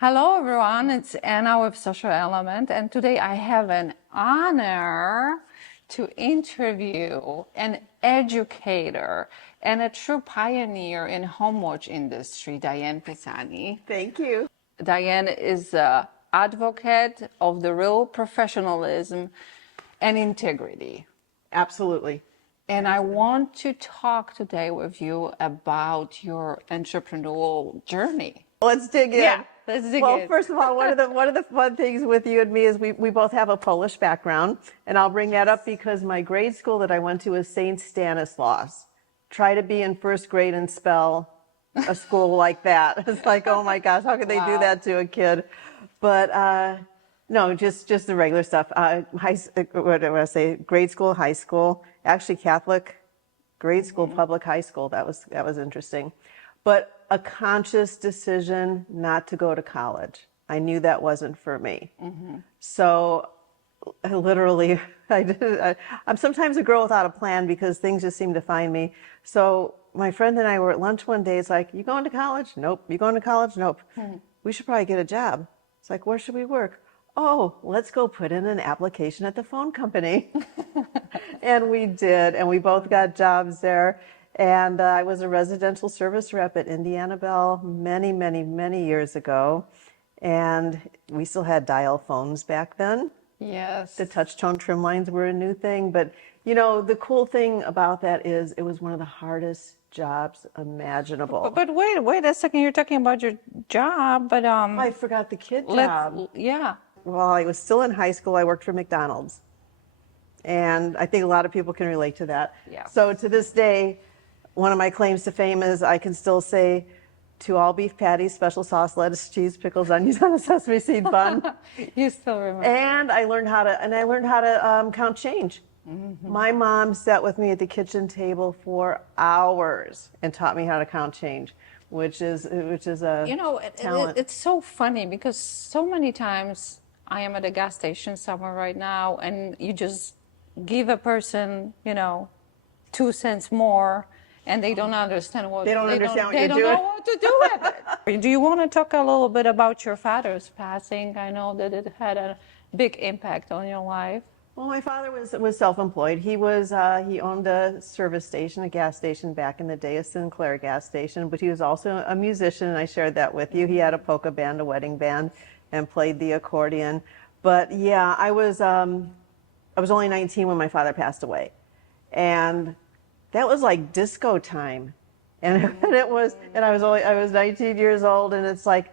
Hello everyone, it's Anna with Social Element, and today I have an honor to interview an educator and a true pioneer in home watch industry, Diane Pisani. Thank you. Diane is an advocate of the real professionalism and integrity. Absolutely. And I want to talk today with you about your entrepreneurial journey. Let's dig in. Yeah, let's dig in. Well, first of all, one of the fun things with you and me is we both have a Polish background, and I'll bring that up because my grade school that I went to was St. Stanislaus. Try to be in first grade and spell a school like that. It's like, oh my gosh, how could they do that to a kid? But no, just the regular stuff. What do I say? Grade school, high school, actually Catholic, grade school, public high school. That was interesting, but a conscious decision not to go to college. I knew that wasn't for me. So literally, I'm sometimes a girl without a plan because things just seem to find me. So my friend and I were at lunch one day. It's like, you going to college? Nope. You going to college? Nope. We should probably get a job. It's like, where should we work? Oh, let's go put in an application at the phone company. And we did, and we both got jobs there. And I was a residential service rep at Indiana Bell many, many, many years ago. And we still had dial phones back then. Yes. The touch tone trim lines were a new thing. But, you know, the cool thing about that is it was one of the hardest jobs imaginable. But wait a second. You're talking about your job, but I forgot the kid job. Yeah. While I was still in high school, I worked for McDonald's. And I think a lot of people can relate to that. Yeah. So to this day, one of my claims to fame is I can still say, to all beef patties, special sauce, lettuce, cheese, pickles, onions on a sesame seed bun. You still remember. And I learned how to count change. My mom sat with me at the kitchen table for hours and taught me how to count change, which is a talent. It's so funny because so many times I am at a gas station somewhere right now, and you just give a person, 2 cents more, and they don't understand what They don't understand what you're doing. They don't know what to do with it. Do you want to talk a little bit about your father's passing? I know that it had a big impact on your life. Well, my father was self-employed. He owned a service station, a gas station back in the day, a Sinclair gas station, but he was also a musician, and I shared that with you. He had a polka band, a wedding band, and played the accordion. But yeah, I was only 19 when my father passed away. And that was like disco time. And I was 19 years old, and it's like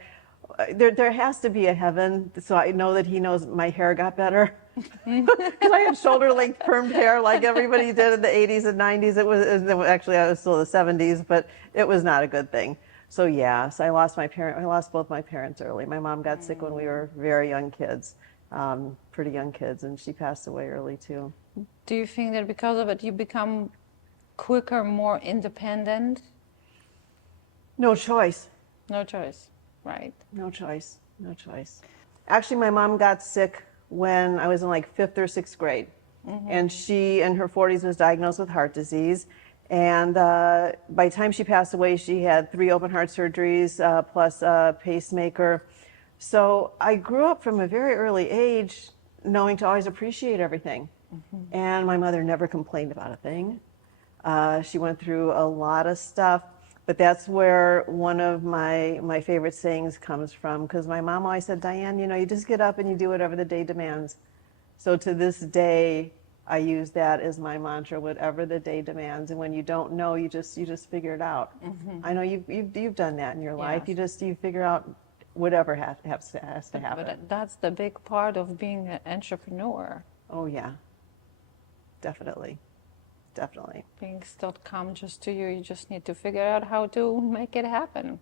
there has to be a heaven. So I know that he knows my hair got better. Because I had shoulder-length permed hair like everybody did in the 80s and 90s. Actually, I was still in the 70s, but it was not a good thing. So yes, I lost both my parents early. My mom got sick when we were very young kids, pretty young kids, and she passed away early too. Do you think that because of it you become quicker, more independent? No choice. No choice, right? No choice. No choice. Actually, my mom got sick when I was in like 5th or 6th grade. And she, in her 40s, was diagnosed with heart disease. And by the time she passed away, she had 3 open heart surgeries plus a pacemaker. So I grew up from a very early age knowing to always appreciate everything. And my mother never complained about a thing. She went through a lot of stuff. But that's where one of my favorite sayings comes from, because my mom always said, Diane, you just get up and you do whatever the day demands. So to this day, I use that as my mantra, whatever the day demands. And when you don't know, you just figure it out. I know you've done that in your life. You figure out whatever has to happen. But that's the big part of being an entrepreneur. Oh yeah, definitely. Definitely. Things don't come just to you. You just need to figure out how to make it happen.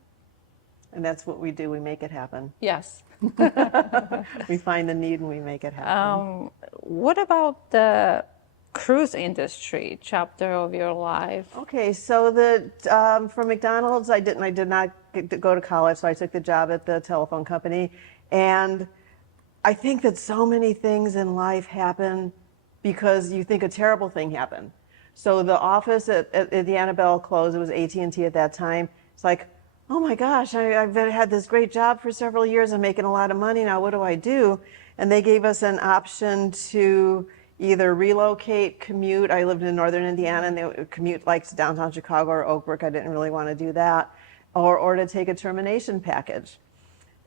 And that's what we do. We make it happen. Yes. We find the need and we make it happen. What about the cruise industry chapter of your life? Okay, so from McDonald's, I did not get to go to college, so I took the job at the telephone company. And I think that so many things in life happen because you think a terrible thing happened. So the office at the Annabelle closed. It was AT&T at that time. It's like, oh my gosh, had this great job for several years. I'm making a lot of money now. What do I do? And they gave us an option to either relocate, commute. I lived in northern Indiana, and they would commute like to downtown Chicago or Oak Brook. I didn't really want to do that. Or to take a termination package.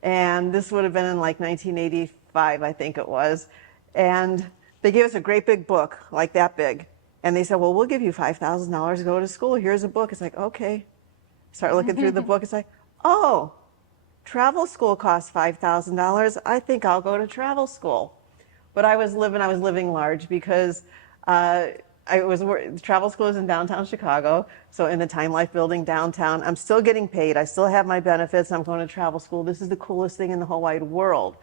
And this would have been in like 1985, I think it was. And they gave us a great big book, like that big. And they said, well, we'll give you $5,000 to go to school. Here's a book. It's like, okay. Start looking through the book. It's like, oh, travel school costs $5,000. I think I'll go to travel school. But I was living large because travel school is in downtown Chicago. So in the Time Life building downtown, I'm still getting paid. I still have my benefits. I'm going to travel school. This is the coolest thing in the whole wide world.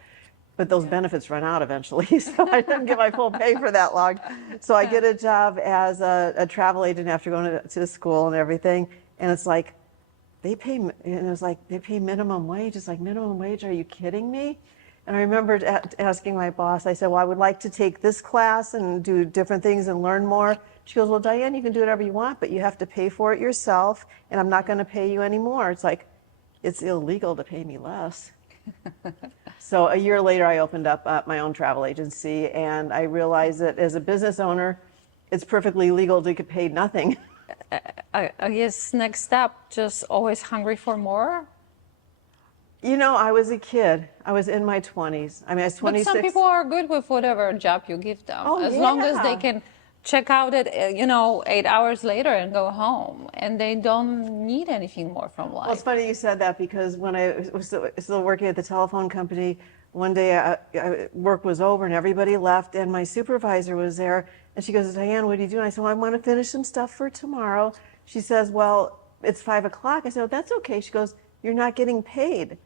But those benefits run out eventually, so I didn't get my full pay for that long. So I get a job as a travel agent after going to school and everything, and it's like, they pay minimum wage. It's like, minimum wage? Are you kidding me? And I remember asking my boss, I said, well, I would like to take this class and do different things and learn more. She goes, well, Diane, you can do whatever you want, but you have to pay for it yourself, and I'm not going to pay you anymore. It's like, it's illegal to pay me less. So a year later, I opened up my own travel agency, and I realized that as a business owner, it's perfectly legal to get paid nothing. I guess next step, just always hungry for more. You know, I was a kid. I was in my 20s. I mean, I was 26. But some people are good with whatever job you give them, Oh, as yeah. long as they can check out at 8 hours later and go home, and they don't need anything more from life. Well, it's funny you said that, because when I was still working at the telephone company, one day work was over and everybody left, and my supervisor was there, and she goes, Diane, what are you doing? I said, well, I want to finish some stuff for tomorrow. She says, well, it's 5 o'clock. I said, well, that's okay. She goes, you're not getting paid.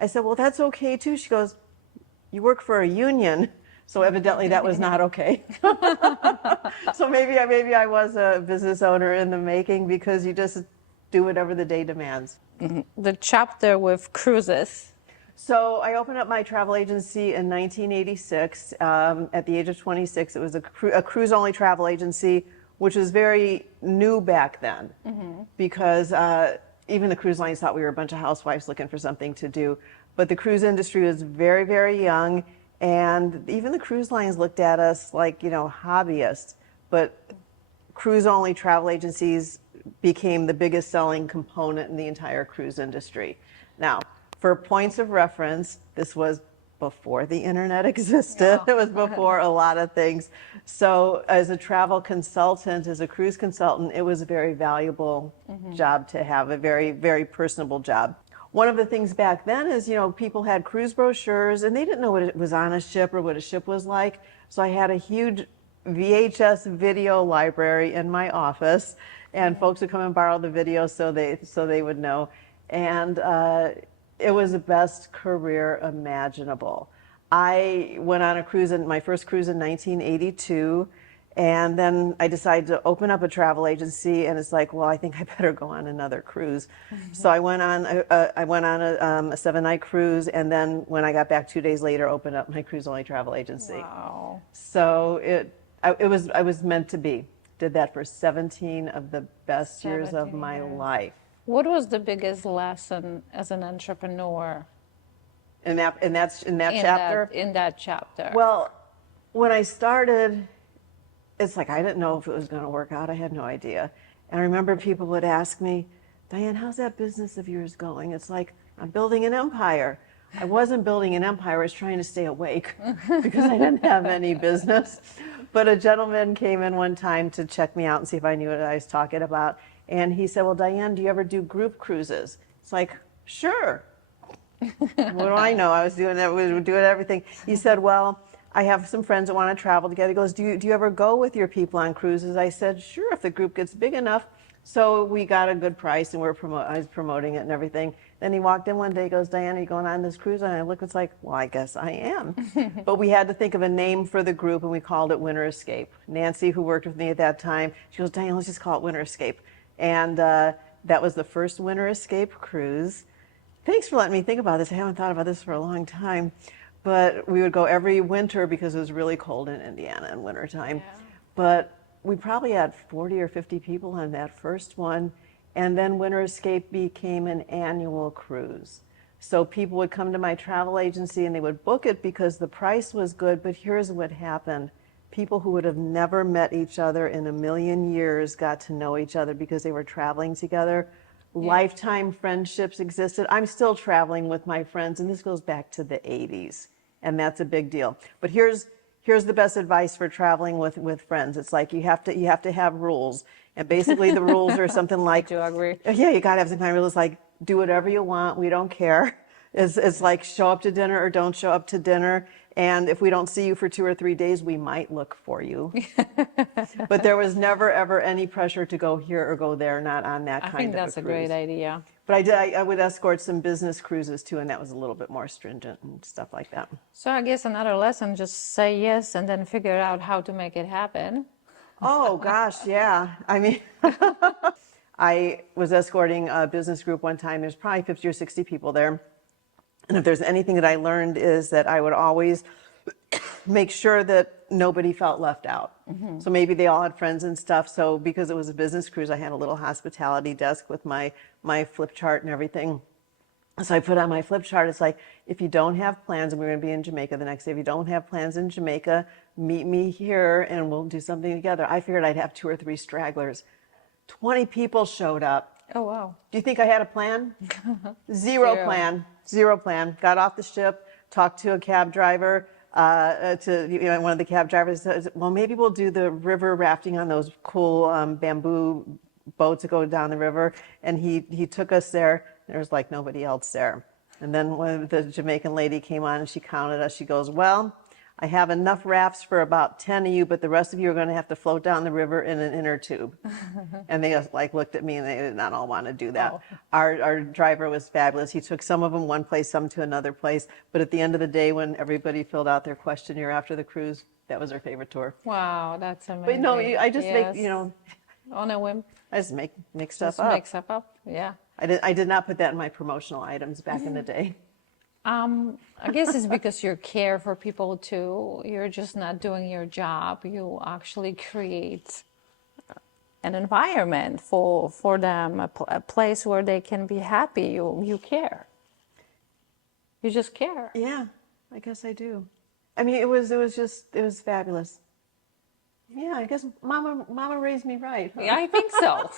I said, well, that's okay too. She goes, you work for a union. So evidently that was not okay. So maybe I was a business owner in the making, because you just do whatever the day demands. Mm-hmm. The chapter with cruises. So I opened up my travel agency in 1986. At the age of 26, it was a cruise-only travel agency, which was very new back then, because even the cruise lines thought we were a bunch of housewives looking for something to do. But the cruise industry was very, very young. And even the cruise lines looked at us like, hobbyists. But cruise-only travel agencies became the biggest selling component in the entire cruise industry. Now, for points of reference, this was before the internet existed. It was before a lot of things. So as a travel consultant, as a cruise consultant, it was a very valuable job to have, a very, very personable job. One of the things back then is, people had cruise brochures, and they didn't know what it was on a ship or what a ship was like. So I had a huge VHS video library in my office, and folks would come and borrow the videos so they would know. And it was the best career imaginable. I went on a cruise, my first cruise in 1982, and then I decided to open up a travel agency, and it's like, well, I think I better go on another cruise. So I went on a 7-night cruise, and then when I got back 2 days later, opened up my cruise-only travel agency. Wow. So I was meant to be. Did that for 17 of the best years of my life. What was the biggest lesson as an entrepreneur? In that chapter? In that chapter. Well, when I started, it's like I didn't know if it was going to work out. I had no idea. And I remember people would ask me, Diane, how's that business of yours going? It's like, I'm building an empire. I wasn't building an empire. I was trying to stay awake because I didn't have any business. But a gentleman came in one time to check me out and see if I knew what I was talking about. And he said, well, Diane, do you ever do group cruises? It's like, sure. What do I know? I was doing everything. He said, well, I have some friends that want to travel together. He goes, do you ever go with your people on cruises? I said, sure, if the group gets big enough. So we got a good price, and I was promoting it and everything. Then he walked in one day, he goes, Diane, are you going on this cruise? And I looked, it's like, well, I guess I am. But we had to think of a name for the group, and we called it Winter Escape. Nancy, who worked with me at that time, she goes, Diane, let's just call it Winter Escape. And that was the first Winter Escape cruise. Thanks for letting me think about this. I haven't thought about this for a long time. But we would go every winter because it was really cold in Indiana in wintertime. Yeah. But we probably had 40 or 50 people on that first one. And then Winter Escape became an annual cruise. So people would come to my travel agency and they would book it because the price was good. But here's what happened. People who would have never met each other in a million years got to know each other because they were traveling together. Lifetime friendships existed. I'm still traveling with my friends, and this goes back to the 80s, and that's a big deal. But here's the best advice for traveling with friends. It's like you have to have rules, and basically the rules are something like, I do agree. yeah, you gotta have some kind of rules like do whatever you want. We don't care. It's like show up to dinner or don't show up to dinner. And if we don't see you for 2 or 3 days, we might look for you. But there was never, ever any pressure to go here or go there, not on that kind of a cruise. I think that's a great idea. But I would escort some business cruises too, and that was a little bit more stringent and stuff like that. So I guess another lesson, just say yes and then figure out how to make it happen. Oh, gosh, yeah. I mean, I was escorting a business group one time. There's probably 50 or 60 people there. And if there's anything that I learned is that I would always make sure that nobody felt left out. Mm-hmm. So maybe they all had friends and stuff. So because it was a business cruise, I had a little hospitality desk with my flip chart and everything. So I put on my flip chart. It's like, if you don't have plans, and we're going to be in Jamaica the next day, if you don't have plans in Jamaica, meet me here and we'll do something together. I figured I'd have 2 or 3 stragglers. 20 people showed up. Oh, wow. Do you think I had a plan? Zero plan. Got off the ship, talked to a cab driver, one of the cab drivers says, well, maybe we'll do the river rafting on those cool bamboo boats that go down the river. And he took us there. There was like nobody else there. And then when the Jamaican lady came on and she counted us, she goes, well, I have enough rafts for about 10 of you, but the rest of you are going to have to float down the river in an inner tube. And they just like looked at me and they did not all want to do that. Oh. Our driver was fabulous. He took some of them one place, some to another place. But at the end of the day, when everybody filled out their questionnaire after the cruise, that was our favorite tour. Wow, that's amazing. But no, I just make, on a whim. I just make stuff just up. Make stuff up, yeah. I did not put that in my promotional items back in the day. I guess it's because you care for people too. You're just not doing your job. You actually create an environment for them, a place where they can be happy. You care. You just care. Yeah, I guess I do. I mean, it was fabulous. Yeah, I guess Mama raised me right. Huh? Yeah, I think so.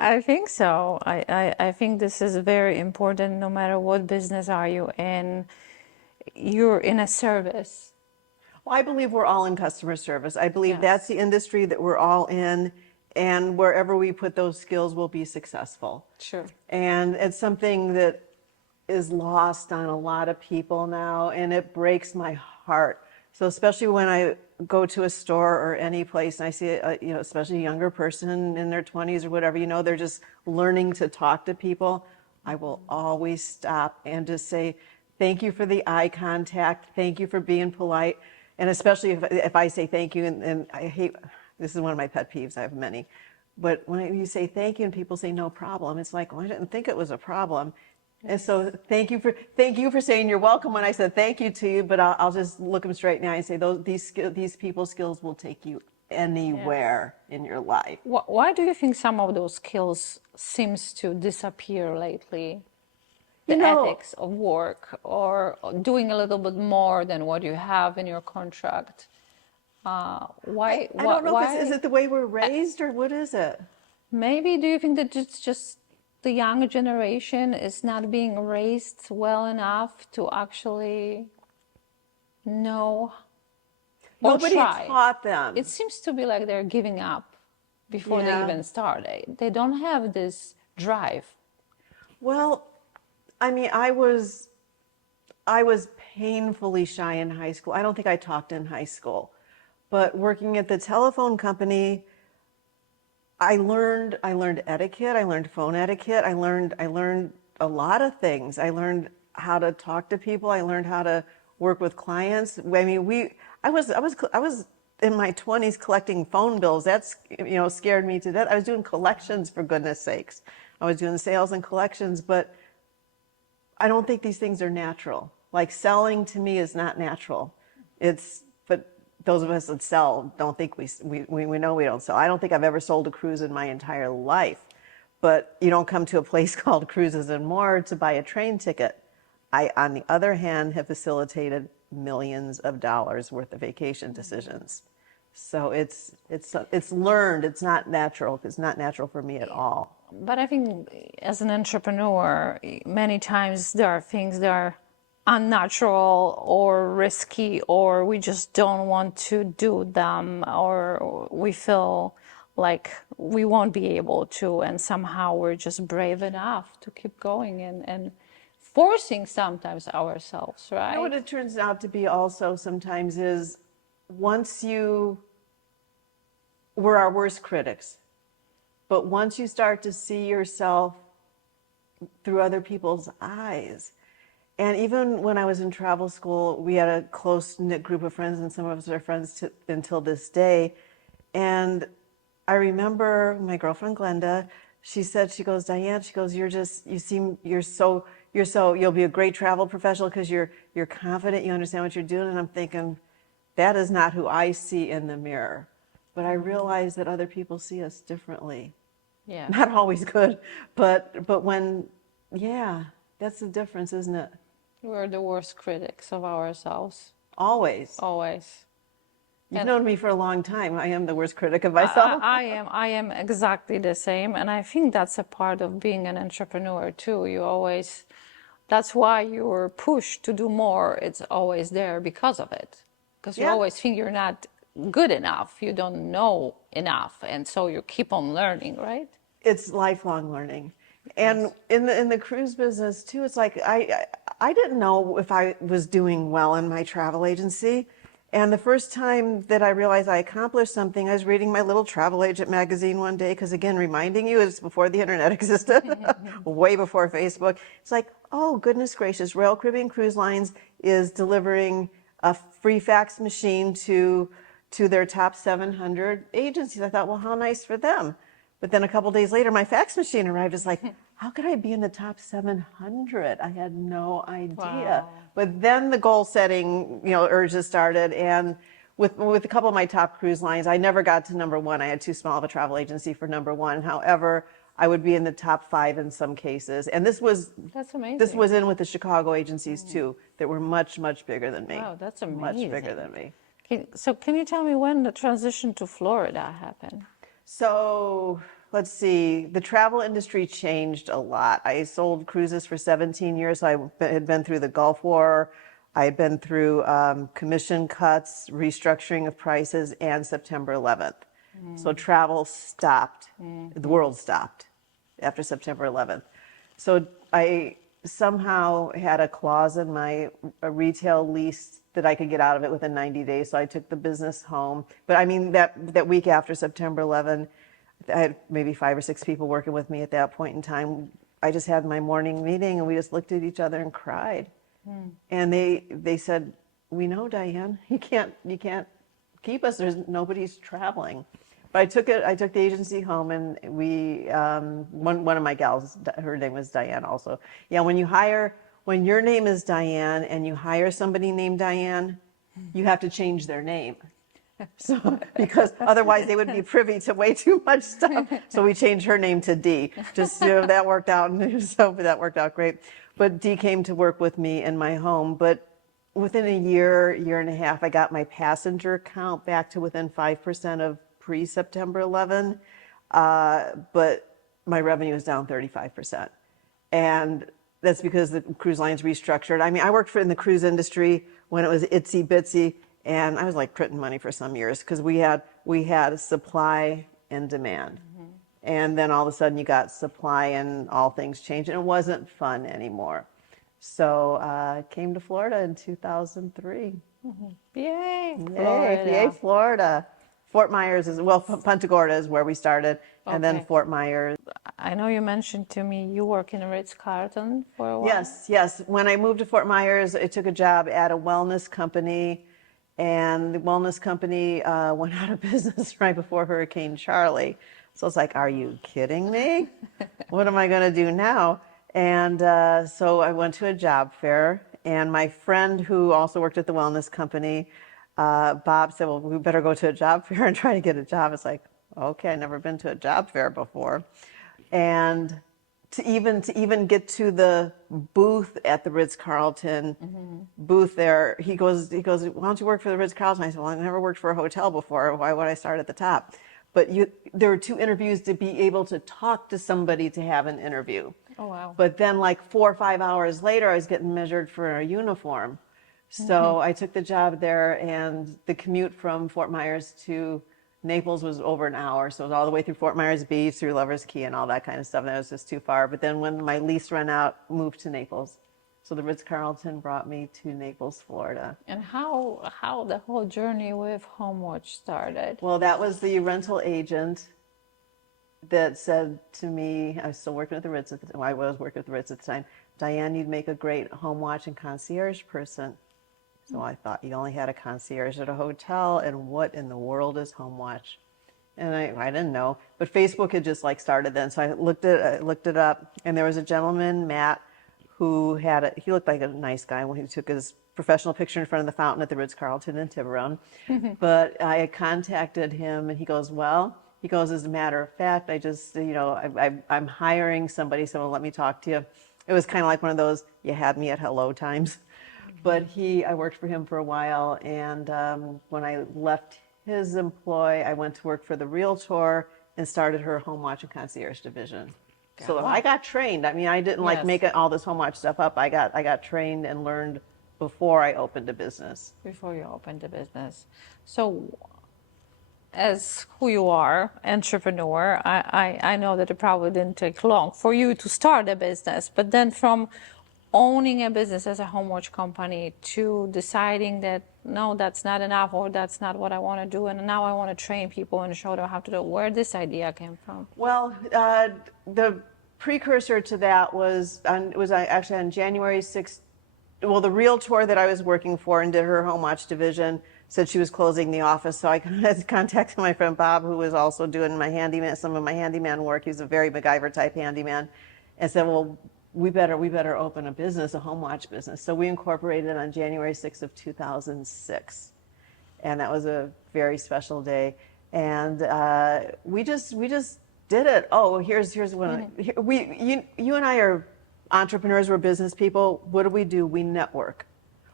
I think so. I think this is very important. No matter what business are you in, you're in a service. Well, I believe we're all in customer service. I believe that's the industry that we're all in, and wherever we put those skills, we'll be successful. Sure. And it's something that is lost on a lot of people now, and it breaks my heart. So especially when I go to a store or any place and I see, especially a younger person in their 20s or whatever, they're just learning to talk to people, I will always stop and just say, thank you for the eye contact. Thank you for being polite. And especially if I say thank you, and I hate, this is one of my pet peeves, I have many, but when you say thank you and people say no problem, it's like, well, I didn't think it was a problem. And so thank you for saying you're welcome when I said thank you to you, but I'll just look them straight in the eye and say these people's skills will take you anywhere in your life. Why do you think some of those skills seems to disappear lately? The ethics of work, or doing a little bit more than what you have in your contract. Why? I don't know. Is it the way we're raised, or what is it? Maybe. Do you think that it's just the younger generation is not being raised well enough to actually know or Nobody try? Taught them. It seems to be like they're giving up before they even start. They don't have this drive. Well, I mean, I was painfully shy in high school. I don't think I talked in high school, but working at the telephone company, I learned etiquette. I learned phone etiquette. I learned a lot of things. I learned how to talk to people. I learned how to work with clients. I mean, I was in my 20s collecting phone bills. That's scared me to death. I was doing collections, for goodness sakes. I was doing sales and collections, but I don't think these things are natural. Like selling to me is not natural. But those of us that sell don't think we know we don't sell. I don't think I've ever sold a cruise in my entire life. but you don't come to a place called Cruises and More to buy a train ticket. I, on the other hand, have facilitated millions of dollars worth of vacation decisions. So it's learned. It's not natural. It's not natural for me at all. But I think as an entrepreneur, many times there are things that are unnatural or risky, or we just don't want to do them, or we feel like we won't be able to, and somehow we're just brave enough to keep going and forcing sometimes ourselves, right? You know what it turns out to be also sometimes is we're our worst critics. But once you start to see yourself through other people's eyes, and even when I was in travel school, we had a close-knit group of friends, and some of us are friends until this day. And I remember my girlfriend Glenda, she goes, Diane, you'll be a great travel professional because you're confident, you understand what you're doing. And I'm thinking, that is not who I see in the mirror. But I realize that other people see us differently. Yeah. Not always good, but when, yeah, that's the difference, isn't it? We're the worst critics of ourselves. Always. Always. You've known me for a long time. I am the worst critic of myself. I am exactly the same. And I think that's a part of being an entrepreneur too. That's why you're pushed to do more. It's always there because of it. Because you always think you're not good enough. You don't know enough. And so you keep on learning, right? It's lifelong learning. And in the cruise business too, it's like I didn't know if I was doing well in my travel agency. And the first time that I realized I accomplished something, I was reading my little travel agent magazine one day, because again, reminding you, it's before the internet existed, way before Facebook. It's like, oh, goodness gracious, Royal Caribbean Cruise Lines is delivering a free fax machine to their top 700 agencies. I thought, well, how nice for them. But then a couple days later, my fax machine arrived. It's like, how could I be in the top 700? I had no idea. Wow. But then the goal setting, urges started. And with a couple of my top cruise lines, I never got to number one. I had too small of a travel agency for number one. However, I would be in the top 5 in some cases. And that's amazing. This was in with the Chicago agencies too, that were much, much bigger than me. Wow, that's amazing. Much bigger than me. So can you tell me when the transition to Florida happened? So let's see, the travel industry changed a lot. I sold cruises for 17 years. I had been through the Gulf War. I had been through commission cuts, restructuring of prices, and September 11th. So travel stopped. The world stopped after September 11th. So I somehow had a clause in my retail lease that I could get out of it within 90 days. So I took the business home. But I mean, that week after September 11, I had maybe 5 or 6 people working with me at that point in time. I just had my morning meeting and we just looked at each other and cried. And they said, we know, Diane, you can't keep us. Nobody's traveling. But I took the agency home, and we, one of my gals, her name was Diane also. Yeah, when your name is Diane and you hire somebody named Diane, you have to change their name. So, because otherwise they would be privy to way too much stuff. So we changed her name to Dee. Just, that worked out. So that worked out great. But Dee came to work with me in my home. But within a year and a half, I got my passenger count back to within 5% of pre-September 11. But my revenue is down 35%. And that's because the cruise lines restructured. I mean, I worked in the cruise industry when it was itsy bitsy, and I was like printing money for some years because we had supply and demand. And then all of a sudden you got supply and all things changed, and it wasn't fun anymore. So I came to Florida in 2003. Yay, Florida. Yay, Florida. Fort Myers Punta Gorda is where we started, and then Fort Myers. I know you mentioned to me you work in a Ritz-Carlton for a while. Yes. When I moved to Fort Myers, I took a job at a wellness company, and the wellness company went out of business right before Hurricane Charlie. So it's like, are you kidding me? What am I going to do now? And so I went to a job fair, and my friend who also worked at the wellness company, Bob, said, well, we better go to a job fair and try to get a job. It's like, okay, I've never been to a job fair before. And to even get to the booth at the Ritz-Carlton booth there, he goes, why don't you work for the Ritz-Carlton? I said, well, I've never worked for a hotel before. Why would I start at the top? But there were 2 interviews to be able to talk to somebody to have an interview. Oh, wow. But then like 4 or 5 hours later, I was getting measured for a uniform. So I took the job there, and the commute from Fort Myers to Naples was over an hour. So it was all the way through Fort Myers Beach, through Lover's Key and all that kind of stuff. That was just too far. But then when my lease ran out, moved to Naples. So the Ritz-Carlton brought me to Naples, Florida. And how the whole journey with HomeWatch started? Well, that was the rental agent that said to me, I was still working at the Ritz at the time. I was working at the Ritz at the time. Diane, you'd make a great HomeWatch and concierge person. So I thought, you only had a concierge at a hotel, and what in the world is HomeWatch? And I didn't know, but Facebook had just like started then. So I looked it up, and there was a gentleman, Matt, who he looked like a nice guy when he took his professional picture in front of the fountain at the Ritz-Carlton in Tiburon. But I had contacted him, and he goes, as a matter of fact, I just, I'm hiring somebody, so let me talk to you. It was kind of like one of those, you had me at hello times. But I worked for him for a while, and when I left his employ, I went to work for the Realtor and started her HomeWatch and concierge division. So I got trained. I mean, I didn't make all this HomeWatch stuff up. I got trained and learned before I opened a business. Before you opened a business. So as who you are, entrepreneur, I know that it probably didn't take long for you to start a business, but then from owning a business as a HomeWatch company to deciding that, no, that's not enough, or that's not what I want to do, and now I want to train people and show them how to do it. Where this idea came from? Well, the precursor to that was actually on January 6th. Well, the Realtor that I was working for and did her HomeWatch division said she was closing the office. So I contacted my friend Bob, who was also doing some of my handyman work. He was a very MacGyver type handyman, and said, well, we better open a business, a HomeWatch business. So we incorporated on January 6th of 2006. And that was a very special day. And we just did it. Oh, here's one. You and I are entrepreneurs, we're business people. What do? We network.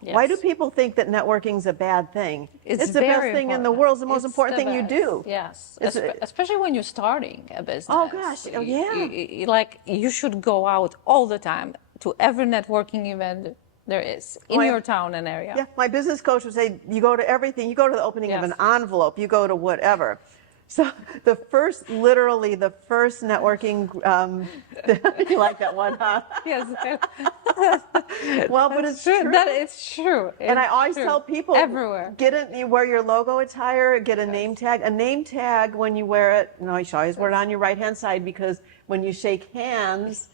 Yes. Why do people think that networking's a bad thing? It's the best thing in the world. It's the most important thing you do. Yes, especially when you're starting a business. Oh gosh, yeah. You should go out all the time to every networking event there is in your town and area. Yeah, my business coach would say, you go to everything. You go to the opening of an envelope. You go to whatever. So the first networking, you like that one, huh? Yes. Well, but it's true. It's true. And I always tell people, everywhere. You wear your logo attire, get a name tag. A name tag, when you wear it, you should always wear it on your right-hand side, because when you shake hands,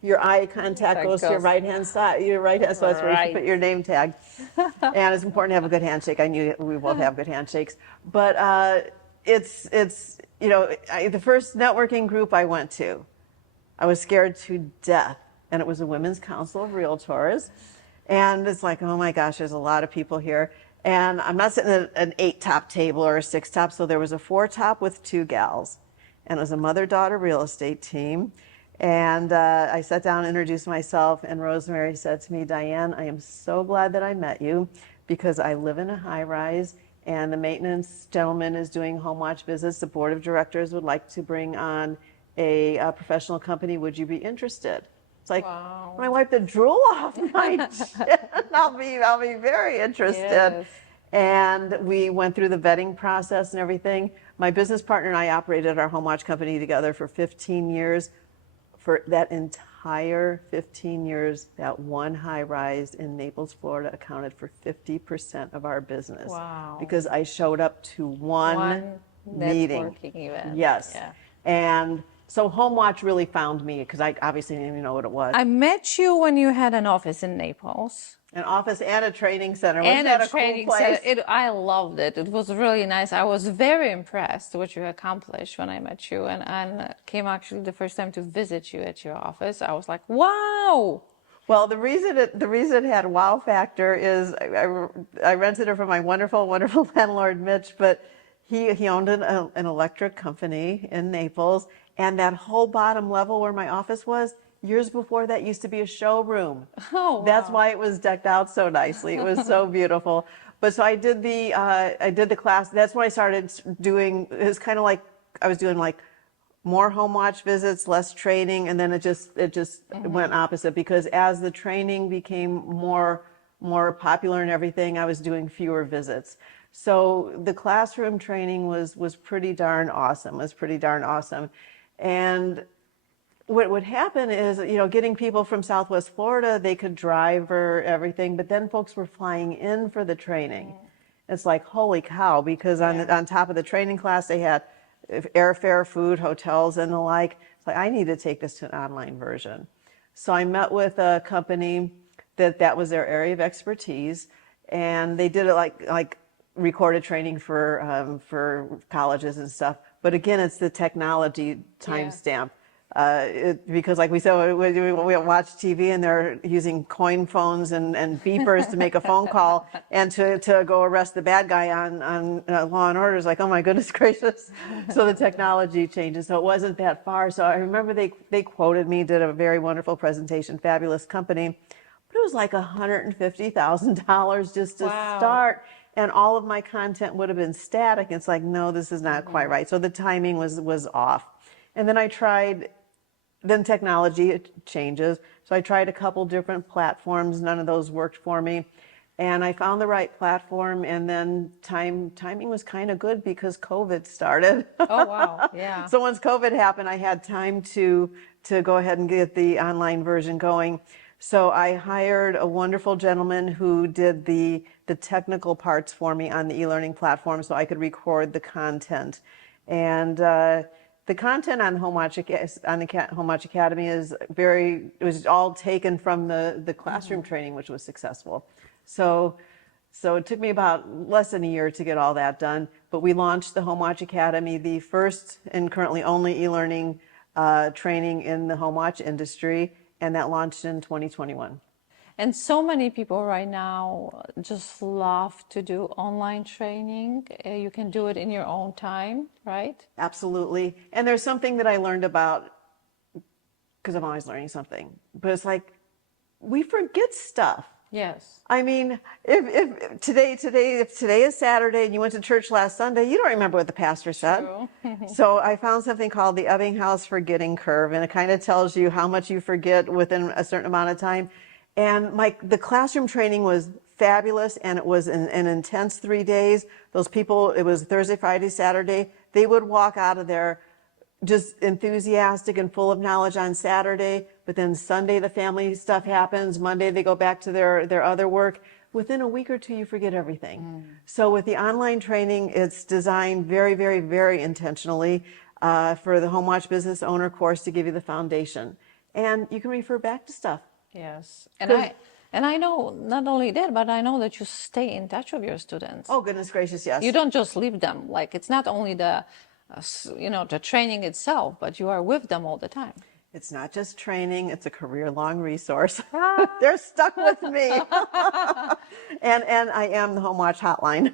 your eye contact goes to your right-hand side. So that's where you should put your name tag. And it's important to have a good handshake. I knew we both have good handshakes. But it's the first networking group I went to, I was scared to death, and it was a Women's Council of Realtors, and it's like, oh my gosh, there's a lot of people here, and I'm not sitting at an 8-top table or a 6-top, so there was a 4-top with 2 gals, and it was a mother-daughter real estate team, and I sat down and introduced myself, and Rosemary said to me, Diane, I am so glad that I met you, because I live in a high-rise, and the maintenance gentleman is doing HomeWatch business. The board of directors would like to bring on a professional company. Would you be interested? It's like, wow. When I wipe the drool off my chin, I'll be very interested. Yes. And we went through the vetting process and everything. My business partner and I operated our HomeWatch company together for 15 years. For that entire 15 years, that one high-rise in Naples, Florida, accounted for 50% of our business. Wow. Because I showed up to one meeting. Networking event. Yes. Yeah. And so HomeWatch really found me, because I obviously didn't even know what it was. I met you when you had an office in Naples. An office and a training center. Wasn't that a cool place? Center. I loved it. It was really nice. I was very impressed what you accomplished when I met you, and came actually the first time to visit you at your office. I was like, wow. Well, the reason it had a wow factor is I rented it from my wonderful, wonderful landlord, Mitch, but he owned an electric company in Naples, And that whole bottom level where my office was, years before that used to be a showroom. Oh, That's wow. why it was decked out so nicely. It was so beautiful. But so I did the class. That's when I started doing. It was kind of like I was doing like more home watch visits, less training, and then it just went opposite, because as the training became more popular and everything, I was doing fewer visits. So the classroom training was pretty darn awesome. And what would happen is, getting people from Southwest Florida, they could drive or everything, but then folks were flying in for the training. It's like, holy cow, because on top of the training class, they had airfare, food, hotels, and the like. It's like, I need to take this to an online version. So I met with a company that was their area of expertise, and they did it like recorded training for colleges and stuff. But again, it's the technology timestamp. Because like we said, we watch TV and they're using coin phones and beepers to make a phone call and to go arrest the bad guy on Law and Order. Is like, oh my goodness gracious. So the technology changes. So it wasn't that far. So I remember they quoted me, did a very wonderful presentation, fabulous company. But it was like $150,000 just to start. And all of my content would have been static. It's like, no, this is not quite right. So the timing was off. And then technology changes. So I tried a couple different platforms. None of those worked for me. And I found the right platform, and then timing was kind of good because COVID started. Oh, wow. Yeah. So once COVID happened, I had time to go ahead and get the online version going. So I hired a wonderful gentleman who did the technical parts for me on the e-learning platform so I could record the content. And the content on Home Watch Academy it was all taken from the classroom training, which was successful. So it took me about less than a year to get all that done. But we launched the Home Watch Academy, the first and currently only e-learning training in the home watch industry, and that launched in 2021. And so many people right now just love to do online training. You can do it in your own time, right? Absolutely. And there's something that I learned about, because I'm always learning something, but it's like we forget stuff. Yes. I mean, if today is Saturday and you went to church last Sunday, you don't remember what the pastor said. True. So I found something called the Ebbinghaus forgetting curve, and it kind of tells you how much you forget within a certain amount of time. And the classroom training was fabulous, and it was an intense 3 days. Those people, it was Thursday, Friday, Saturday. They would walk out of there just enthusiastic and full of knowledge on Saturday, but then Sunday the family stuff happens. Monday they go back to their other work. Within a week or two, you forget everything. So with the online training, it's designed very, very, very intentionally for the Home Watch Business Owner course to give you the foundation. And you can refer back to stuff. Yes. And I know not only that, but I know that you stay in touch with your students. Oh, goodness gracious, yes. You don't just leave them. Like, it's not only the training itself, but you are with them all the time. It's not just training, it's a career-long resource. They're stuck with me. and I am the Home Watch hotline.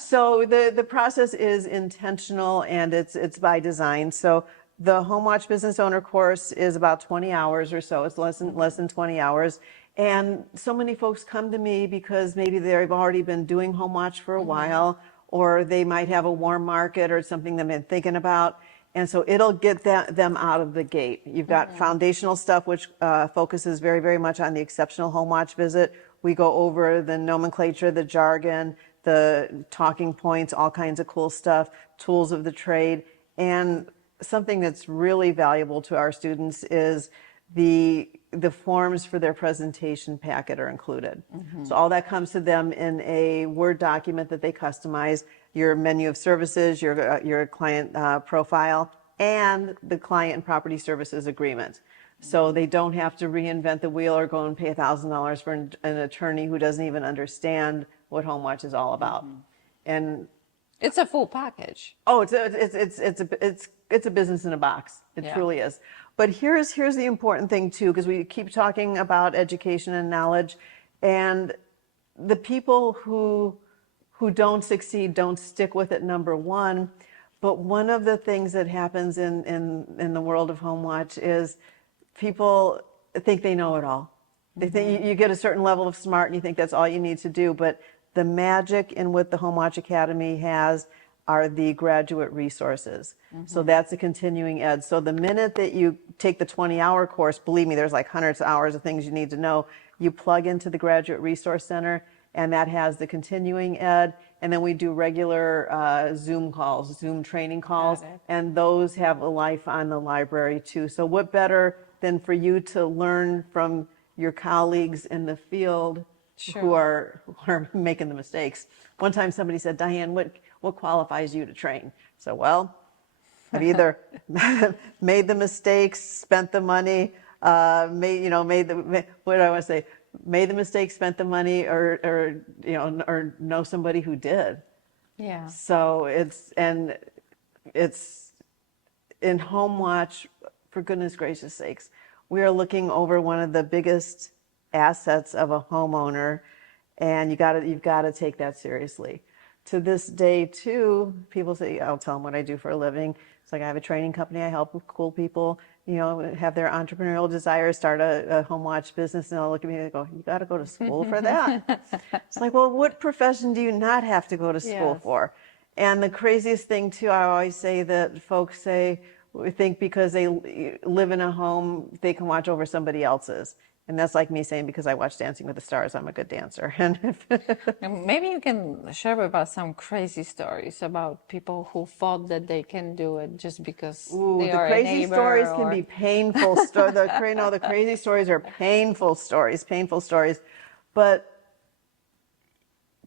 So the process is intentional, and it's by design. So the Home Watch Business Owner course is about 20 hours or so. It's less than 20 hours. And so many folks come to me because maybe they've already been doing Home Watch for a while, or they might have a warm market or something they've been thinking about. And so it'll get them out of the gate. You've got foundational stuff, which focuses very, very much on the exceptional home watch visit. We go over the nomenclature, the jargon, the talking points, all kinds of cool stuff, tools of the trade. And something that's really valuable to our students is the forms for their presentation packet are included. So all that comes to them in a Word document that they customize, your menu of services, your client profile, and the client and property services agreement. So they don't have to reinvent the wheel or go and pay $1,000 for an attorney who doesn't even understand what Home Watch is all about. And it's a full package. Oh, it's a business in a box. It truly is. But here's the important thing too, because we keep talking about education and knowledge, and the people who don't succeed don't stick with it, number one. But one of the things that happens in the world of home watch is people think they know it all. They think you get a certain level of smart and you think that's all you need to do. But the magic in what the Home Watch Academy has are the graduate resources. So that's a continuing ed. So the minute that you take the 20-hour course, believe me, there's like hundreds of hours of things you need to know. You plug into the Graduate Resource Center, and that has the continuing ed. And then we do regular Zoom calls, Zoom training calls, and those have a life on the library too. So what better than for you to learn from your colleagues in the field who are making the mistakes. One time somebody said, Diane, what qualifies you to train? So, well, I've either made the mistakes, spent the money, made the mistake, spent the money, or know somebody who did. Yeah. So it's in Home Watch, for goodness gracious sakes, we are looking over one of the biggest assets of a homeowner, and you've got to take that seriously. To this day, too, people say, I'll tell them what I do for a living. It's like I have a training company. I help cool people, have their entrepreneurial desires, start a home watch business, and they'll look at me and go, you got to go to school for that? It's like, well, what profession do you not have to go to school for? And the craziest thing, too, I always say that folks think because they live in a home, they can watch over somebody else's. And that's like me saying, because I watch Dancing with the Stars, I'm a good dancer. And maybe you can share with us some crazy stories about people who thought that they can do it just because they are a neighbor. The crazy stories can be painful. The crazy stories are painful stories. But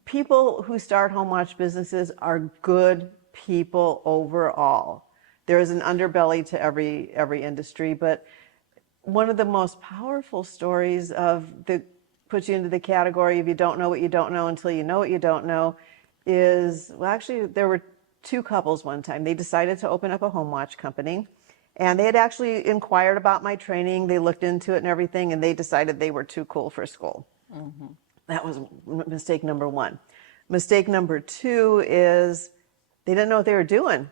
people who start home watch businesses are good people overall. There is an underbelly to every industry, but one of the most powerful stories puts you into the category of you don't know what you don't know until you know what you don't know is, well, actually, there were two couples one time. They decided to open up a home watch company, and they had actually inquired about my training. They looked into it and everything, and they decided they were too cool for school. That was mistake number one. Mistake number two is they didn't know what they were doing.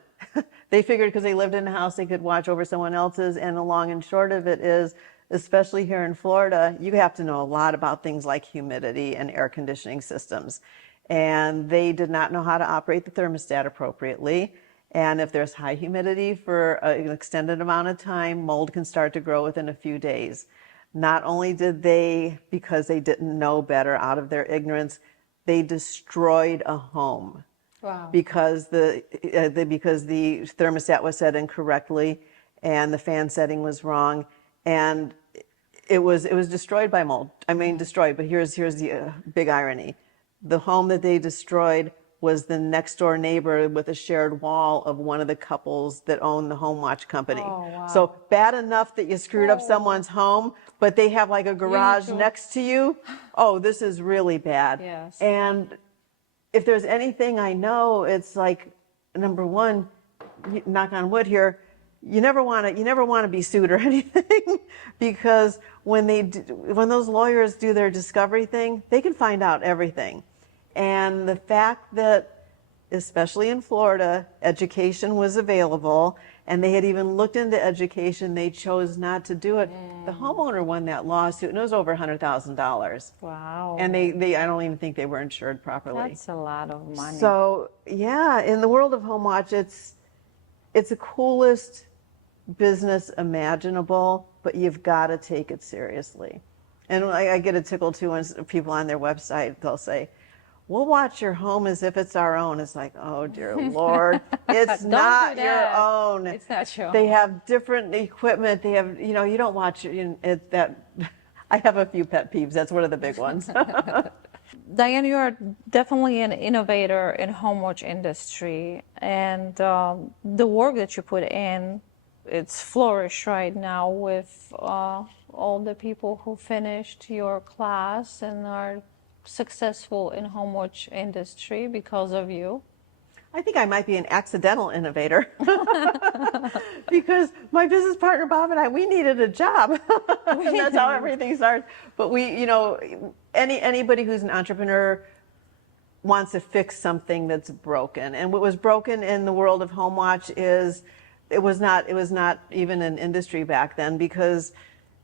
They figured because they lived in a house, they could watch over someone else's. And the long and short of it is, especially here in Florida, you have to know a lot about things like humidity and air conditioning systems. And they did not know how to operate the thermostat appropriately. And if there's high humidity for an extended amount of time, mold can start to grow within a few days. Not only did they, because they didn't know better out of their ignorance, they destroyed a home. Wow. Because the thermostat was set incorrectly and the fan setting was wrong, and it was destroyed by mold. I mean, destroyed. But here's the big irony: the home that they destroyed was the next door neighbor with a shared wall of one of the couples that owned the home watch company. Oh, wow. So bad enough that you screwed up someone's home, but they have like a garage next to you. Oh, this is really bad. Yes. And if there's anything I know, it's like, number one, knock on wood here, you never want to be sued or anything, because when those lawyers do their discovery thing, they can find out everything. And the fact that, especially in Florida, education was available, and they had even looked into education, they chose not to do it. The homeowner won that lawsuit, and it was over $100,000. Wow. And I don't even think they were insured properly. That's a lot of money. So yeah, in the world of home watch, it's the coolest business imaginable, but you've got to take it seriously. And I get a tickle too when people on their website, they'll say, we'll watch your home as if it's our own. It's like, oh dear Lord, it's not your own. It's not your own. They have different equipment. They have, you don't watch it that. I have a few pet peeves. That's one of the big ones. Diane, you are definitely an innovator in home watch industry, and the work that you put in, it's flourished right now with all the people who finished your class and are successful in home watch industry because of you. I think I might be an accidental innovator because my business partner Bob and I, we needed a job. And that's how everything starts. But anybody who's an entrepreneur wants to fix something that's broken. And what was broken in the world of home watch is it was not even an industry back then, because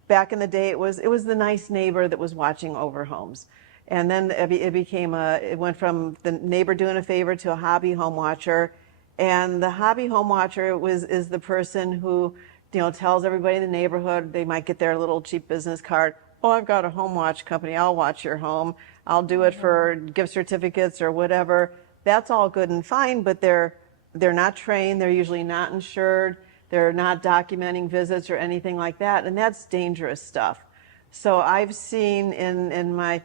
back in the day it was the nice neighbor that was watching over homes. And then it went from the neighbor doing a favor to a hobby home watcher. And the hobby home watcher is the person who, tells everybody in the neighborhood, they might get their little cheap business card. Oh, I've got a home watch company. I'll watch your home. I'll do it for gift certificates or whatever. That's all good and fine, but they're not trained. They're usually not insured. They're not documenting visits or anything like that, and that's dangerous stuff. So I've seen in my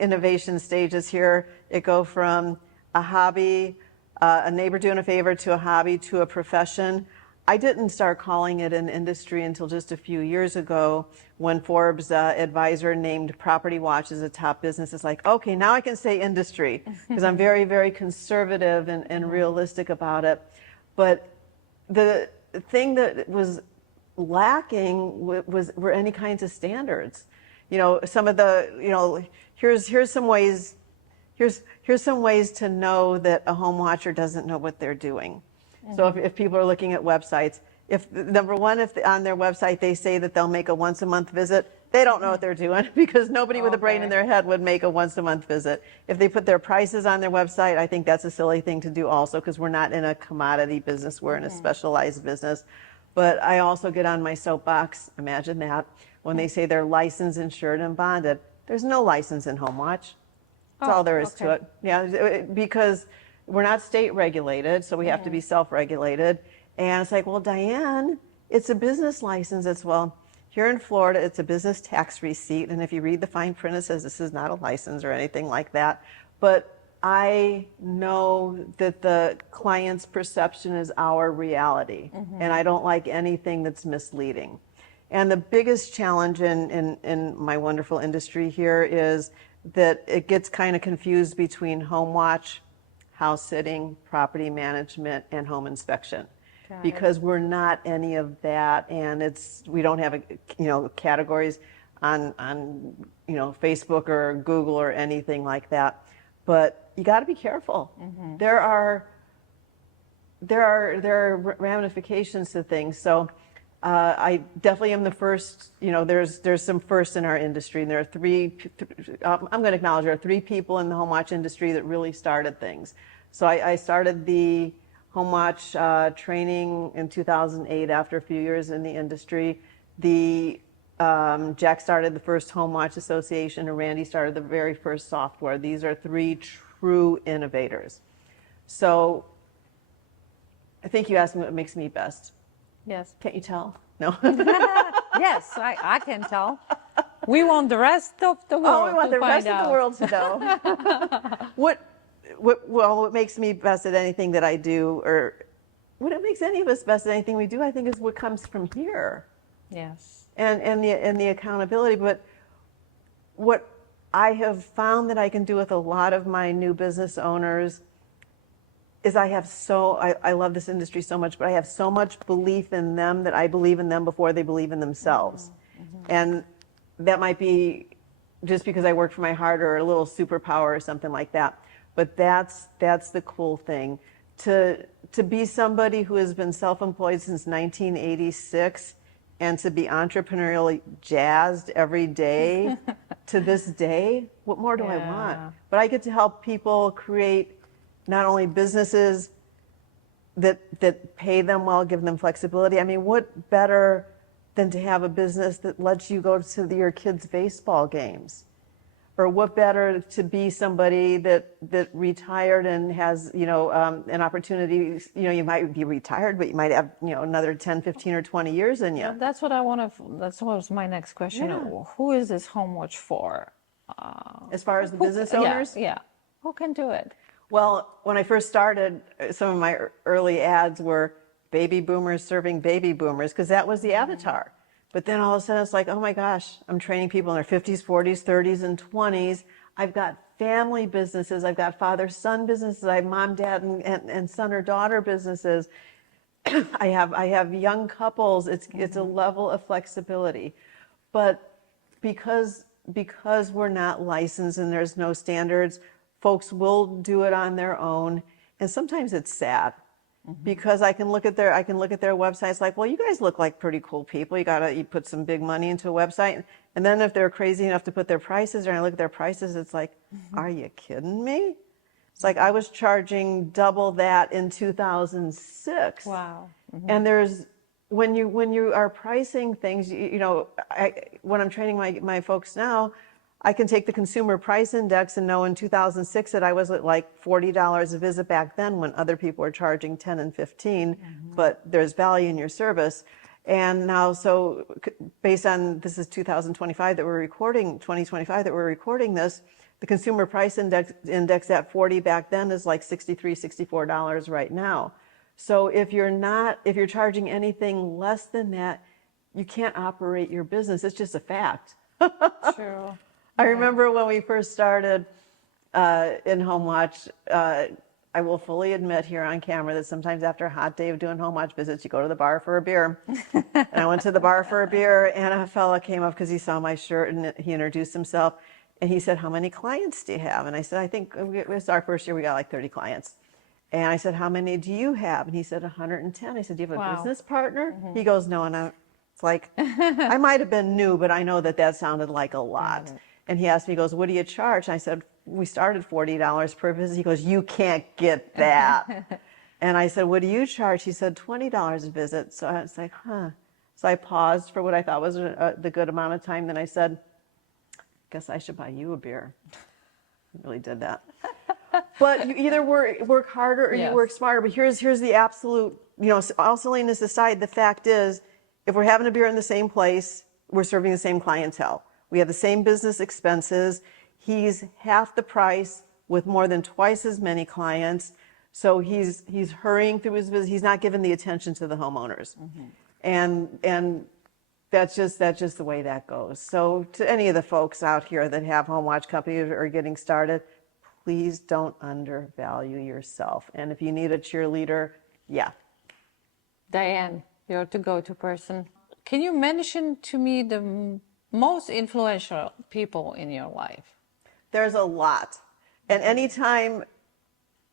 innovation stages here, it go from a hobby, a neighbor doing a favor, to a hobby, to a profession. I didn't start calling it an industry until just a few years ago, when Forbes advisor named property watch as a top business. It's like, okay, now I can say industry, because I'm very, very conservative and realistic about it. But the thing that was lacking were any kinds of standards. Some of the, here's some ways to know that a home watcher doesn't know what they're doing. So if people are looking at websites, number one, if on their website they say that they'll make a once a month visit, they don't know what they're doing, because nobody with a brain in their head would make a once a month visit. If they put their prices on their website, I think that's a silly thing to do also, because we're not in a commodity business, we're in a specialized business. But I also get on my soapbox, imagine that, when they say they're licensed, insured, and bonded. There's no license in home watch. That's all there is to it. Yeah, because we're not state regulated, so we have to be self-regulated. And it's like, well, Diane, it's a business license. It's, well, here in Florida, it's a business tax receipt. And if you read the fine print, it says this is not a license or anything like that. But I know that the client's perception is our reality. And I don't like anything that's misleading. And the biggest challenge in my wonderful industry here is that it gets kind of confused between home watch, house sitting, property management, and home inspection, because we're not any of that, and we don't have categories on Facebook or Google or anything like that. But you got to be careful. There are ramifications to things. So I definitely am the first. There's some firsts in our industry, and there are I'm going to acknowledge there are three people in the home watch industry that really started things. So I started the home watch training in 2008 after a few years in the industry. Jack started the first home watch association, and Randy started the very first software. These are three true innovators. So I think you asked me what makes me best. Yes. Can't you tell? No. Yes, I can tell. We want the rest of the world we want to the rest find out. of the world to know. What makes me best at anything that I do, or what makes any of us best at anything we do, I think, is what comes from here. Yes. And the accountability. But what I have found that I can do with a lot of my new business owners is I love this industry so much, but I have so much belief in them that I believe in them before they believe in themselves. And that might be just because I work for my heart, or a little superpower or something like that. But that's the cool thing. To be somebody who has been self-employed since 1986, and to be entrepreneurially jazzed every day to this day, what more do I want? But I get to help people create not only businesses that pay them well, give them flexibility. I mean, what better than to have a business that lets you go to your kids' baseball games? Or what better to be somebody that retired and has, an opportunity, you might be retired, but you might have, another 10, 15, or 20 years in you. That's what that was my next question. Yeah. Who is this home watch for? As far as the business owners? Yeah. Who can do it? Well, when I first started, some of my early ads were baby boomers serving baby boomers, because that was the avatar. But then all of a sudden it's like, oh my gosh, I'm training people in their 50s, 40s, 30s, and 20s. I've got family businesses. I've got father-son businesses. I have mom, dad, and son or daughter businesses. I have young couples. It's a level of flexibility. But because we're not licensed and there's no standards, folks will do it on their own, and sometimes it's sad. Because I can look at their websites like, well, you guys look like pretty cool people. You put some big money into a website, and then if they're crazy enough to put their prices, and I look at their prices, it's like, are you kidding me? It's like I was charging double that in 2006. Wow. And there's when you are pricing things, when I'm training my folks now, I can take the consumer price index and know in 2006 that I was at like $40 a visit back then when other people were charging 10 and 15, but there's value in your service. And now, so based on, this is 2025 that we're recording, 2025 that we're recording this, the consumer price index at 40 back then is like $63, $64 right now. So if you're charging anything less than that, you can't operate your business. It's just a fact. True. I remember when we first started in Home Watch, I will fully admit here on camera that sometimes after a hot day of doing Home Watch visits, you go to the bar for a beer. And I went to the bar for a beer, and a fella came up because he saw my shirt, and he introduced himself. And he said, how many clients do you have? And I said, I think it was our first year, we got like 30 clients. And I said, how many do you have? And he said, 110. I said, do you have a business partner? He goes, no. And it's like, I might have been new, but I know that sounded like a lot. And he asked me, he goes, what do you charge? And I said, we started $40 per visit. He goes, you can't get that. And I said, what do you charge? He said, $20 a visit. So I was like, huh. So I paused for what I thought was the good amount of time. Then I said, guess I should buy you a beer. I really did that. But you either work harder or you work smarter. But here's the absolute, all silliness aside, the fact is, if we're having a beer in the same place, we're serving the same clientele. We have the same business expenses. He's half the price with more than twice as many clients. So he's hurrying through his business. He's not giving the attention to the homeowners. And that's just the way that goes. So to any of the folks out here that have home watch companies or are getting started, please don't undervalue yourself. And if you need a cheerleader, Diane, you're the go-to person. Can you mention to me the most influential people in your life? There's a lot. And anytime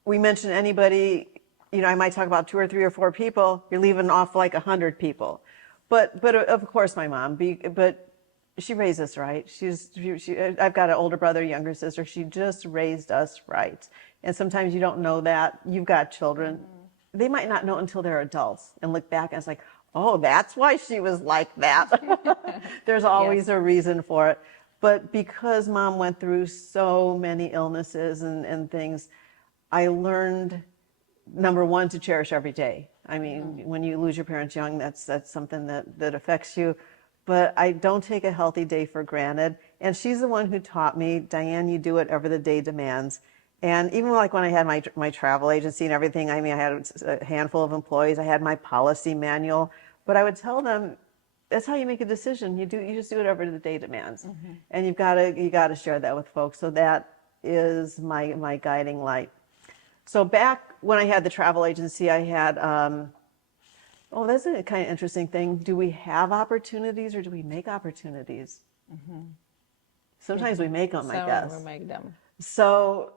we mention anybody, I might talk about 2 or 3 or 4 people, you're leaving off like 100 people. But of course my mom, but she raised us right. I've got an older brother, younger sister. She just raised us right. And sometimes you don't know that. You've got children. They might not know until they're adults and look back and it's like, oh, that's why she was like that. There's always a reason for it. But because mom went through so many illnesses and things, I learned, number one, to cherish every day. I mean, when you lose your parents young, that's something that affects you. But I don't take a healthy day for granted. And she's the one who taught me, Diane, you do whatever the day demands. And even like when I had my travel agency and everything, I mean, I had a handful of employees. I had my policy manual. But I would tell them, that's how you make a decision. You just do whatever the day demands. And you got to share that with folks. So that is my guiding light. So back when I had the travel agency, I had, that's a kind of interesting thing. Do we have opportunities or do we make opportunities? Sometimes we make them, I guess. We make them. So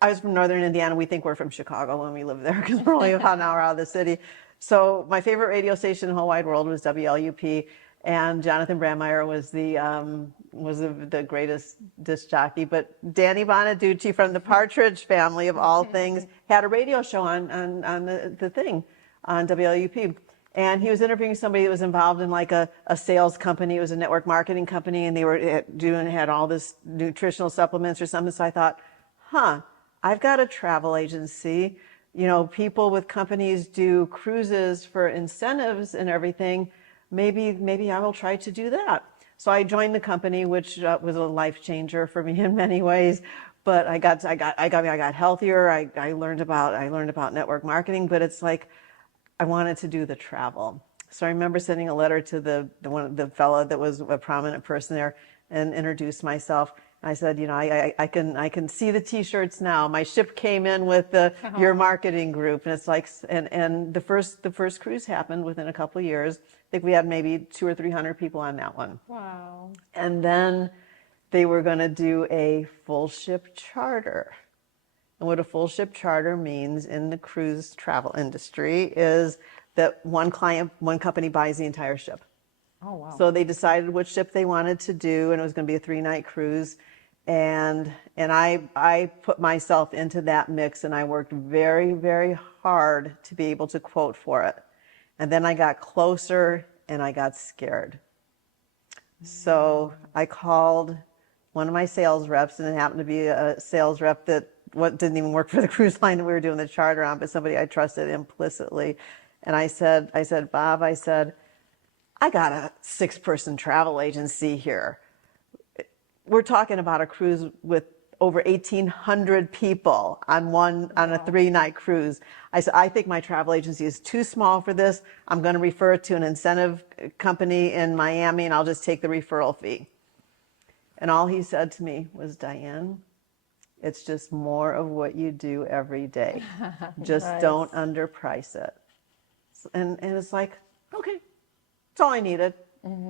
I was from Northern Indiana. We think we're from Chicago when we live there because we're only about an hour out of the city. So my favorite radio station in the whole wide world was WLUP. And Jonathan Brandmeier was the greatest disc jockey. But Danny Bonaducci from the Partridge Family, of all things, had a radio show on the thing on WLUP. And he was interviewing somebody that was involved in like a sales company. It was a network marketing company, and they had all this nutritional supplements or something. So I thought, I've got a travel agency. People with companies do cruises for incentives and everything. Maybe I will try to do that. So I joined the company, which was a life changer for me in many ways. But I got healthier. I learned about network marketing. But it's like I wanted to do the travel. So I remember sending a letter to the fellow that was a prominent person there and introduced myself. I said, I can see the T-shirts now. My ship came in with your marketing group, and it's like, and the first cruise happened within a couple of years. I think we had maybe 200 or 300 people on that one. Wow! And then they were going to do a full ship charter. And what a full ship charter means in the cruise travel industry is that one company buys the entire ship. Oh, wow. So they decided which ship they wanted to do, and it was going to be a 3-night cruise. And I put myself into that mix, and I worked very, very hard to be able to quote for it. And then I got closer, and I got scared. So I called one of my sales reps, and it happened to be a sales rep that didn't even work for the cruise line that we were doing the charter on, but somebody I trusted implicitly. And I said, Bob, I got a 6-person travel agency here. We're talking about a cruise with over 1,800 people on a 3-night cruise. I said, I think my travel agency is too small for this. I'm going to refer it to an incentive company in Miami, and I'll just take the referral fee. And all he said to me was, Diane, it's just more of what you do every day. Just Nice. don't underprice it. And it's like, okay, that's all I needed.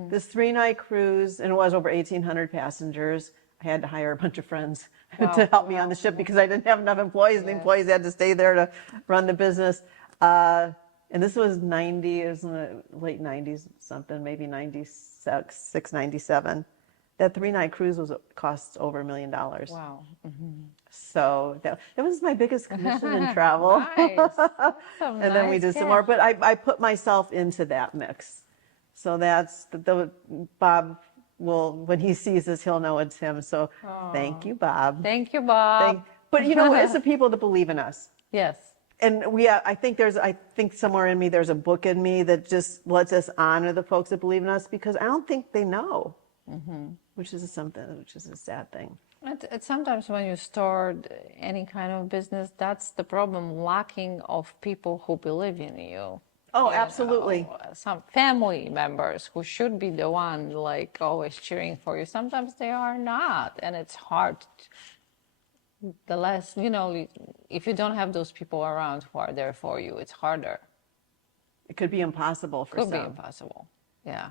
This 3-night cruise, and it was over 1,800 passengers. I had to hire a bunch of friends to help me on the ship because I didn't have enough employees, and the employees had to stay there to run the business. And this was it was in the late 90s something, maybe 96, 97. That 3-night cruise costs over $1 million. Wow. So that was my biggest commission in travel. Nice. Awesome. And then we did some more, but I put myself into that mix. So that's Bob will, when he sees this, he'll know it's him. So thank you, Bob. Thank you, Bob. But you know, it's the people that believe in us. Yes. And I think somewhere in me, there's a book in me that just lets us honor the folks that believe in us, because I don't think they know, which is a sad thing. It's sometimes when you start any kind of business, that's the problem, lacking of people who believe in you. Oh, You absolutely. know, some family members who should be the one like always cheering for you. Sometimes they are not, and it's hard. The less, if you don't have those people around who are there for you, it's harder. It could be impossible for Could be some. impossible. Yeah.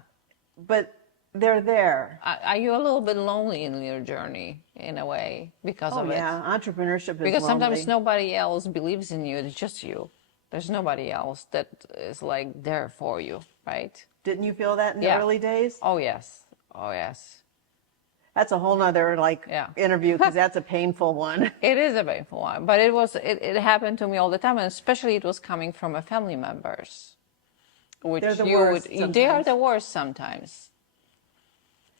But they're there. Are you a little bit lonely in your journey in a way because of it? Yeah, entrepreneurship is Because sometimes lonely. nobody else believes in you. It's just you. There's nobody else that is like there for you, right? Didn't you feel that in the Yeah. early days? Oh yes. Oh yes. That's a whole nother interview, because that's a painful one. It is a painful one, but it happened to me all the time, and especially it was coming from a family members, which They're the you worst would. They are sometimes. the worst sometimes.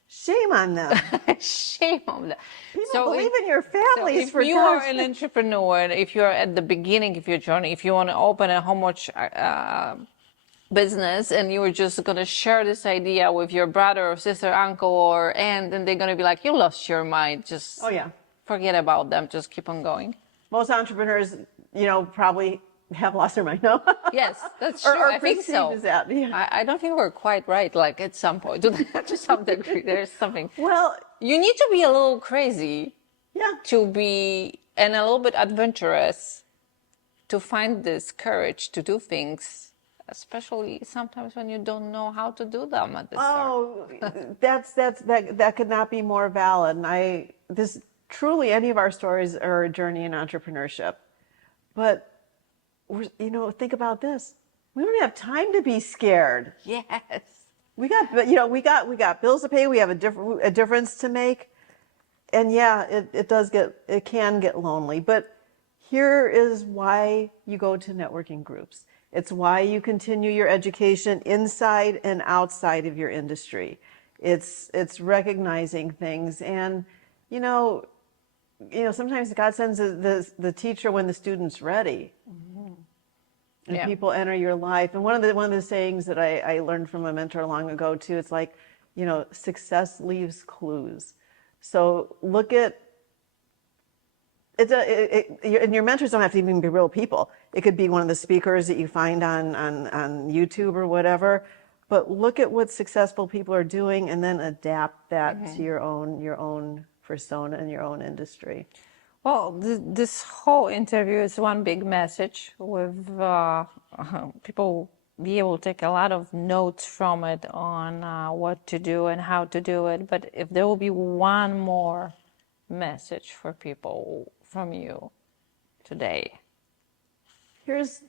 Shame on them. Shame on that. People believe in your So families, if for you are God's an sake. entrepreneur, if you're at the beginning of your journey, if you want to open a how much business, and you were just going to share this idea with your brother or sister, uncle or aunt, and they're going to be like, you lost your mind. Just Oh, yeah. forget about them. Just keep on going. Most entrepreneurs, probably have lost their mind. No? Yes, that's true. or I think perceived so. as that. Yeah. I don't think we're quite right. Like at some point, to some degree, there's something. Well, You need to be a little crazy yeah. to be, and a little bit adventurous to find this courage to do things, especially sometimes when you don't know how to do them at the start. Oh, that could not be more valid. And truly, any of our stories are a journey in entrepreneurship. But think about this. We don't have time to be scared. Yes. We got bills to pay. We have a difference to make. And yeah, it can get lonely. But here is why you go to networking groups. It's why you continue your education inside and outside of your industry. It's recognizing things, and sometimes God sends the teacher when the student's ready. And Yeah. people enter your life. And one of the sayings that I learned from a mentor long ago too, it's like, success leaves clues. So look at and your mentors don't have to even be real people. It could be one of the speakers that you find on YouTube or whatever. But look at what successful people are doing, and then adapt that to your own persona and your own industry. Well, this whole interview is one big message with people be able to take a lot of notes from it on what to do and how to do it. But if there will be one more message for people from you today. Here's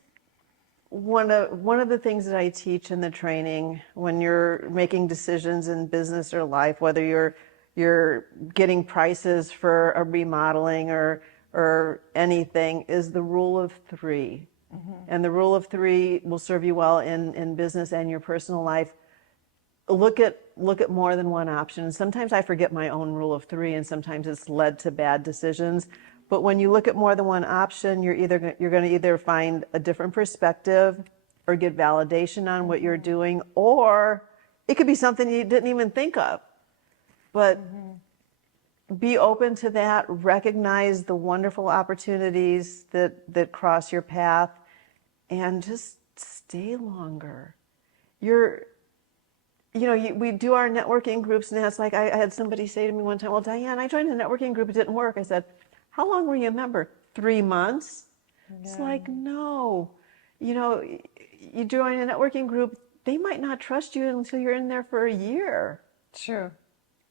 one of the things that I teach in the training when you're making decisions in business or life, whether you're getting prices for a remodeling or anything, is the rule of three. And the rule of three will serve you well in business and your personal life. Look at more than one option. And sometimes I forget my own rule of three, and sometimes it's led to bad decisions. But when you look at more than one option, you're going to either find a different perspective or get validation on what you're doing, or it could be something you didn't even think of. But be open to that. Recognize the wonderful opportunities that cross your path, and just stay longer. We do our networking groups, and it's like I had somebody say to me one time, "Well, Diane, I joined a networking group, it didn't work." I said, "How long were you a member? 3 months?" Yeah. It's like, no. You join a networking group, they might not trust you until you're in there for a year. Sure.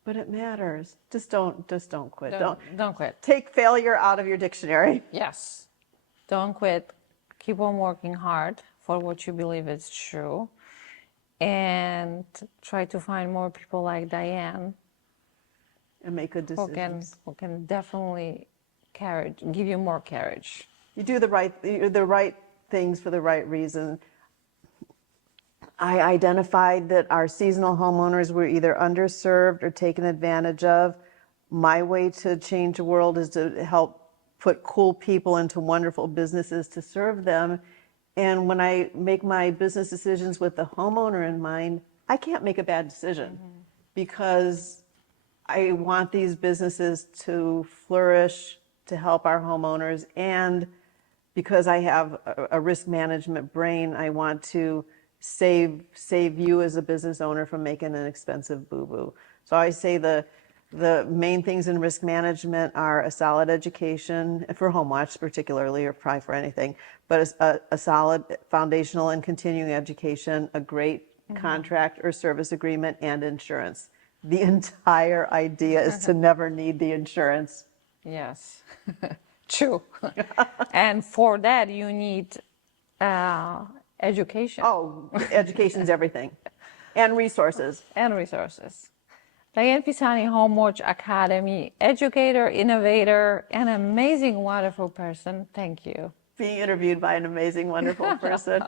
But it matters. Just don't quit. Don't quit. Take failure out of your dictionary. Yes. Don't quit. Keep on working hard for what you believe is true. And try to find more people like Diane. And make good decisions. Who can definitely give you more courage. You do the right things for the right reason. I identified that our seasonal homeowners were either underserved or taken advantage of. My way to change the world is to help put cool people into wonderful businesses to serve them. And when I make my business decisions with the homeowner in mind, I can't make a bad decision because I want these businesses to flourish, to help our homeowners. And because I have a risk management brain, I want to save you as a business owner from making an expensive boo-boo. So I say the main things in risk management are a solid education, for HomeWatch particularly, or probably for anything, but a solid foundational and continuing education, a great contract or service agreement, and insurance. The entire idea is to never need the insurance. Yes, true. And for that, you need education. Oh, education's everything. And resources. Diane Pisani, HomeWatch Academy, educator, innovator, an amazing, wonderful person. Thank you. Being interviewed by an amazing, wonderful person.